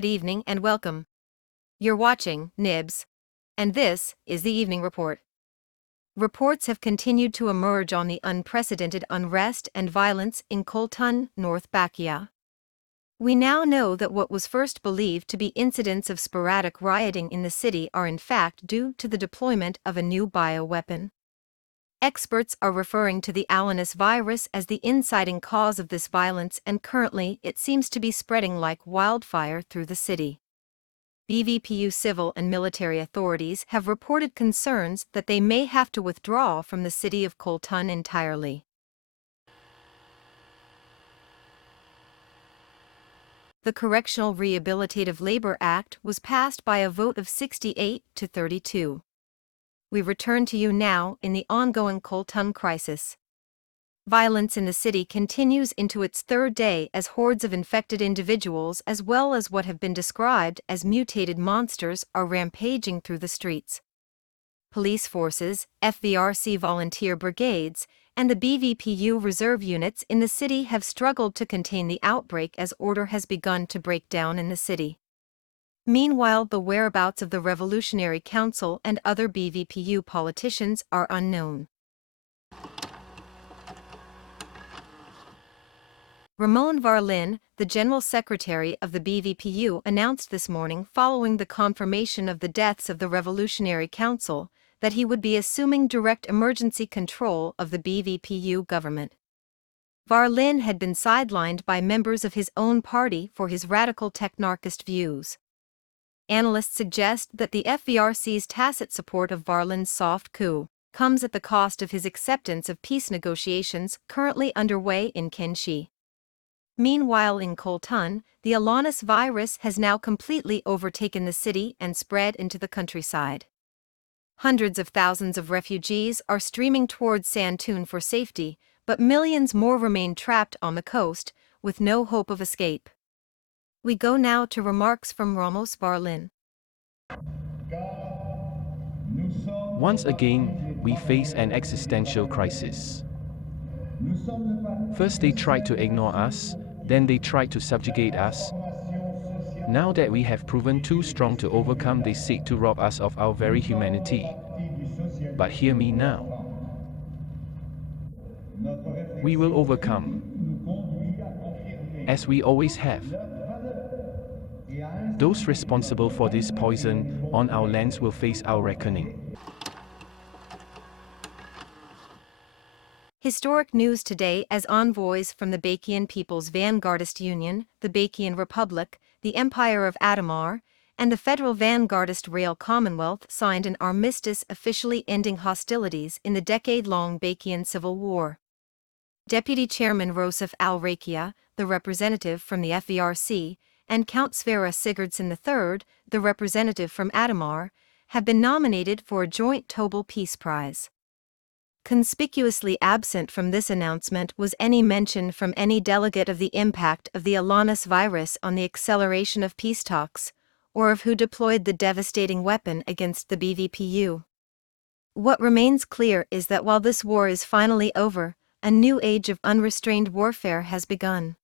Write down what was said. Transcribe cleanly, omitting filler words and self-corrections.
Good evening and welcome. You're watching NIBS, and this is the Evening Report. Reports have continued to emerge on the unprecedented unrest and violence in Koltan, North Bakia. We now know that what was first believed to be incidents of sporadic rioting in the city are in fact due to the deployment of a new bioweapon. Experts are referring to the Alaunus virus as the inciting cause of this violence, and currently it seems to be spreading like wildfire through the city. BVPU civil and military authorities have reported concerns that they may have to withdraw from the city of Koltan entirely. The Correctional Rehabilitative Labor Act was passed by a vote of 68 to 32. We return to you now in the ongoing Koltan crisis. Violence in the city continues into its third day as hordes of infected individuals as well as what have been described as mutated monsters are rampaging through the streets. Police forces, FVRC volunteer brigades, and the BVPU reserve units in the city have struggled to contain the outbreak as order has begun to break down in the city. Meanwhile, the whereabouts of the Revolutionary Council and other BVPU politicians are unknown. Ramon Varlin, the General Secretary of the BVPU, announced this morning following the confirmation of the deaths of the Revolutionary Council that he would be assuming direct emergency control of the BVPU government. Varlin had been sidelined by members of his own party for his radical technarchist views. Analysts suggest that the FVRC's tacit support of Varlin's soft coup comes at the cost of his acceptance of peace negotiations currently underway in Kenshi. Meanwhile, in Koltan, the Alaunus virus has now completely overtaken the city and spread into the countryside. Hundreds of thousands of refugees are streaming towards Santun for safety, but millions more remain trapped on the coast, with no hope of escape. We go now to remarks from Ramos Varlin. Once again, we face an existential crisis. First they tried to ignore us, then they tried to subjugate us. Now that we have proven too strong to overcome, they seek to rob us of our very humanity. But hear me now. We will overcome, as we always have. Those responsible for this poison on our lands will face our reckoning. Historic news today as envoys from the Bakian People's Vanguardist Union, the Bakian Republic, the Empire of Adamar, and the Federal Vanguardist Rail Commonwealth signed an armistice officially ending hostilities in the decade-long Bakian Civil War. Deputy Chairman Rosef Al-Rakia, the representative from the FVRC, and Count Sverre Sigurdsson III, the representative from Adamar, have been nominated for a joint Tobel Peace Prize. Conspicuously absent from this announcement was any mention from any delegate of the impact of the Alaunus virus on the acceleration of peace talks, or of who deployed the devastating weapon against the BVPU. What remains clear is that while this war is finally over, a new age of unrestrained warfare has begun.